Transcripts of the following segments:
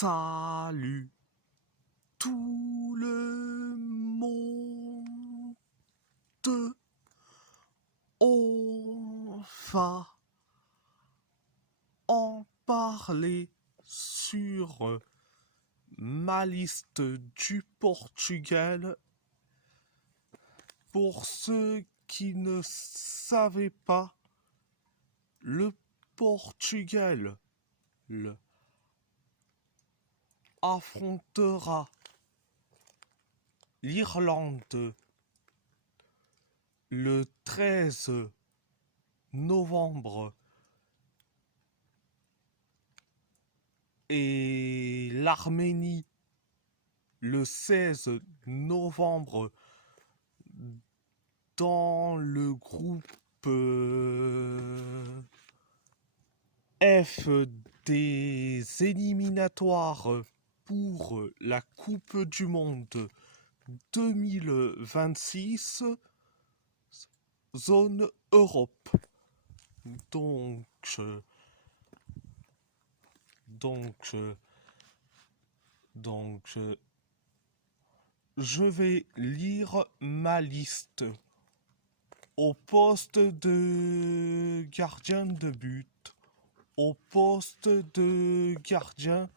Salut tout le monde, on va en parler sur ma liste du Portugal. Pour ceux qui ne savaient pas, le Portugal affrontera l'Irlande le 13 novembre et l'Arménie le 16 novembre dans le groupe F des éliminatoires pour la Coupe du Monde 2026 zone Europe. Donc je vais lire ma liste. Au poste de gardien de but, au poste de gardien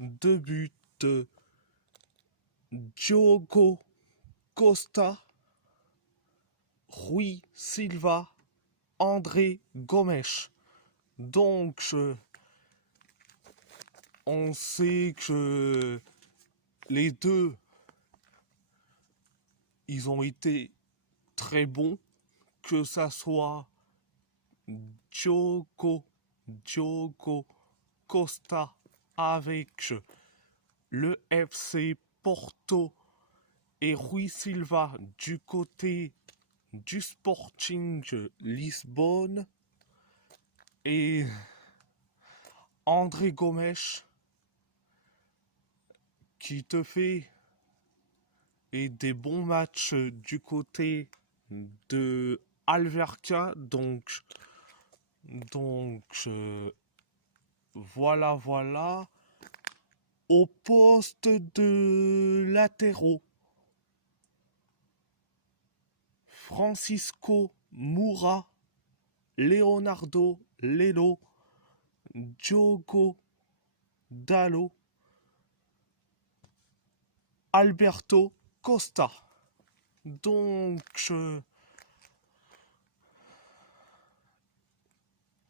de but, Diogo Costa, Rui Silva, André Gomes. Donc, on sait que les deux, ils ont été très bons, que ça soit Diogo Costa avec le FC Porto et Rui Silva du côté du Sporting Lisbonne et André Gomes qui te fait des bons matchs du côté de Alverca. Donc voilà. Au poste de latéraux, Francisco Moura, Leonardo Lelo, Diogo Dalot, Alberto Costa. Donc,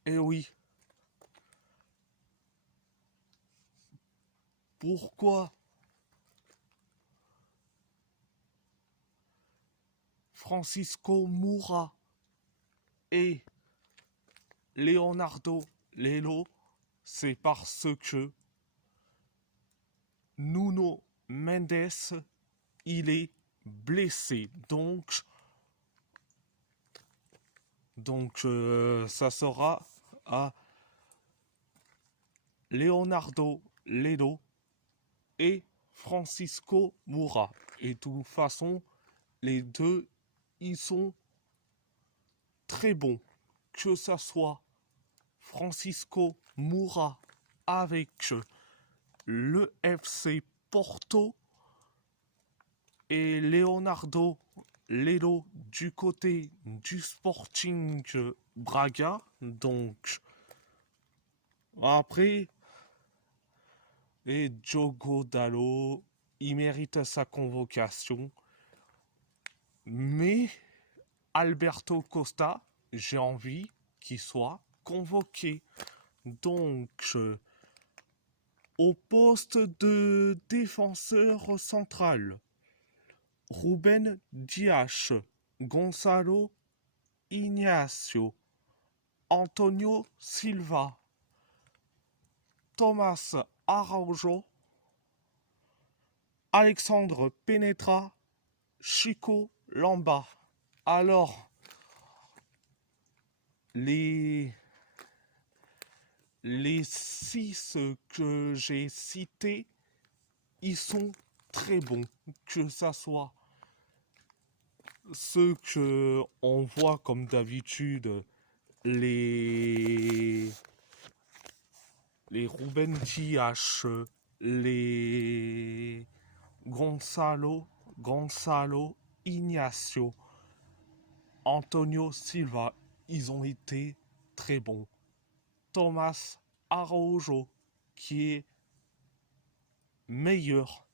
oui. Pourquoi Francisco Moura et Leonardo Lelo? C'est parce que Nuno Mendes, il est blessé. Donc ça sera à Leonardo Lelo et Francisco Moura. Et de toute façon, les deux, ils sont très bons. Que ça soit Francisco Moura avec le FC Porto et Leonardo Lelo du côté du Sporting Braga. Donc après, et Diogo Dalot, il mérite sa convocation. Mais Alberto Costa, j'ai envie qu'il soit convoqué. Donc, au poste de défenseur central, Ruben Dias, Gonçalo Ignacio, Antonio Silva, Thomas Araujo, Alexandre Penetra, Chico Lamba. Alors, les 6 que j'ai cités, ils sont très bons. Que ça soit ceux que on voit comme d'habitude, les Ruben Dias, les Gonzalo Ignacio, Antonio Silva, ils ont été très bons. Thomas Araujo, qui est meilleur.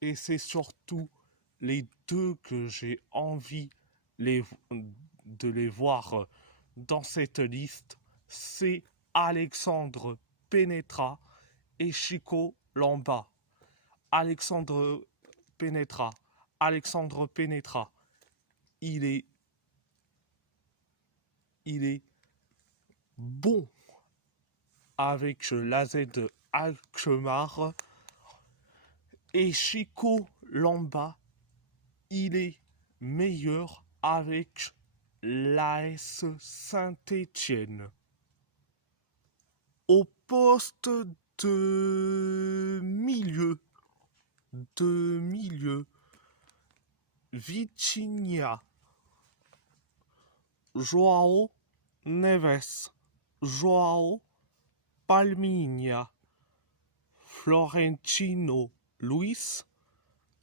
Et c'est surtout les deux que j'ai envie de les voir dans cette liste. C'est Alexandre Penetra et Chico Lamba. Alexandre Penetra. Il est bon avec l'AZ Alkmaar. Et Chico Lamba, il est meilleur avec l'AS Saint-Étienne. Au poste de milieu, Vitinha, Joao Neves, Joao Palminha, Florentino Luis,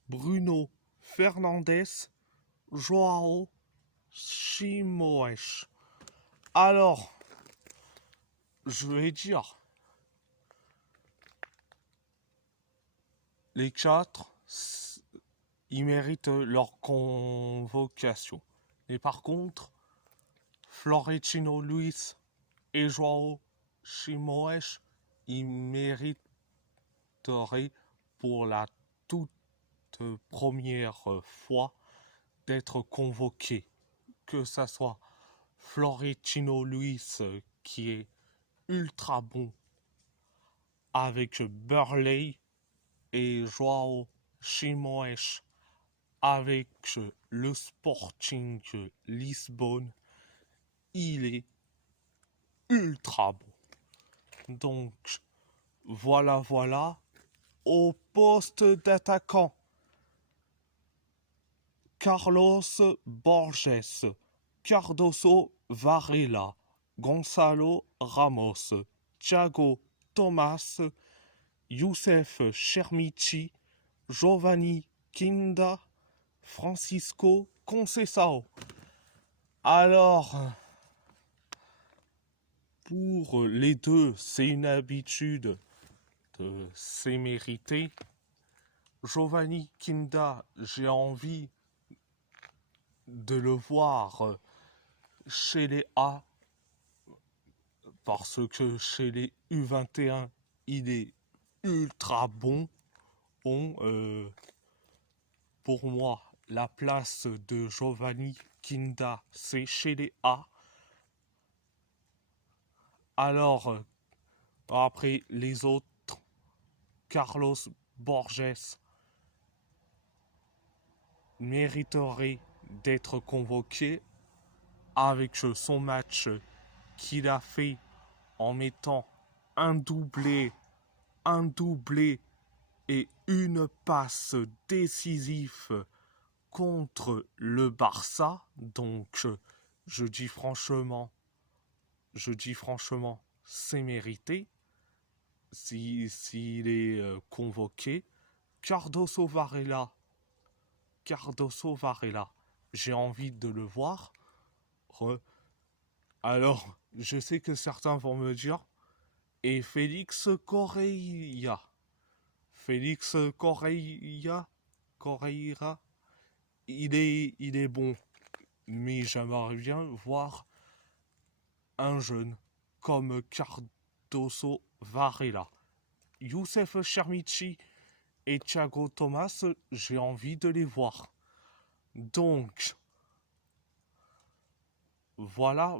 Bruno Fernandes, Joao Chimoes. Alors, je vais dire, les quatre, ils méritent leur convocation. Mais par contre, Florentino Luis et Joao Chimoes, ils mériteraient pour la toute première fois d'être convoqués. Que ça soit Florentino Luis qui est ultra bon avec Burley et Joao Chimoes avec le Sporting Lisbonne, il est ultra bon. Donc voilà. Au poste d'attaquant, Carlos Borges, Cardoso Varela, Gonzalo Ramos, Thiago Thomas, Youssef Chermichi, Giovanni Kinda, Francisco Conceição. Alors, pour les deux, c'est une habitude, c'est mérité. Giovanni Kinda, j'ai envie de le voir chez les A, parce que chez les U21, il est ultra bon. Pour moi, la place de Giovanni Kinda, c'est chez les A. Alors, après les autres, Carlos Borges mériterait d'être convoqué avec son match qu'il a fait en mettant un doublé et une passe décisive contre le Barça. Donc, je dis franchement, c'est mérité s'il est convoqué. Cardoso Varela, j'ai envie de le voir. Alors, je sais que certains vont me dire, et Félix Correia, il est bon, mais j'aimerais bien voir un jeune comme Cardoso Varela. Youssef Chermichi et Thiago Thomas, j'ai envie de les voir. Donc, voilà.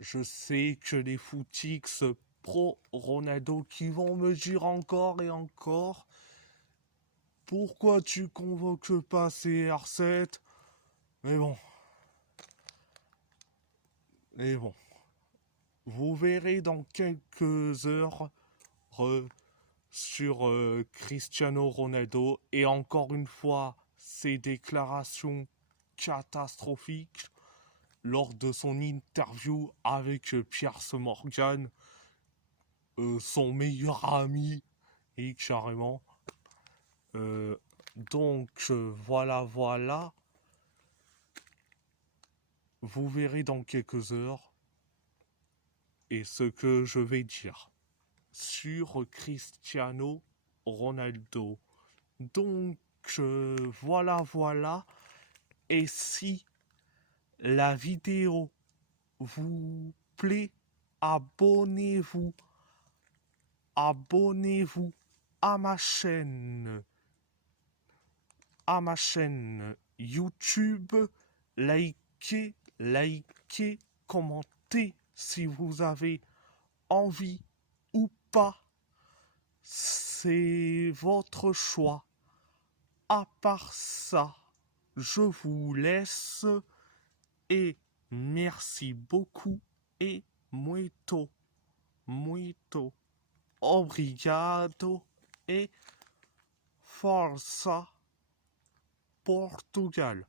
Je sais que les footix pro Ronaldo qui vont me dire encore et encore, pourquoi tu convoques pas CR7? Mais bon. Vous verrez dans quelques heures sur Cristiano Ronaldo, et encore une fois, ses déclarations catastrophiques lors de son interview avec Piers Morgan, son meilleur ami Oui, carrément. Donc, voilà. Vous verrez dans quelques heures et ce que je vais dire sur Cristiano Ronaldo. Donc, voilà. Et si la vidéo vous plaît, abonnez-vous. Abonnez-vous à ma chaîne. YouTube. Likez, commentez si vous avez envie ou pas. C'est votre choix. À part ça, je vous laisse et merci beaucoup et muito, obrigado et força Portugal.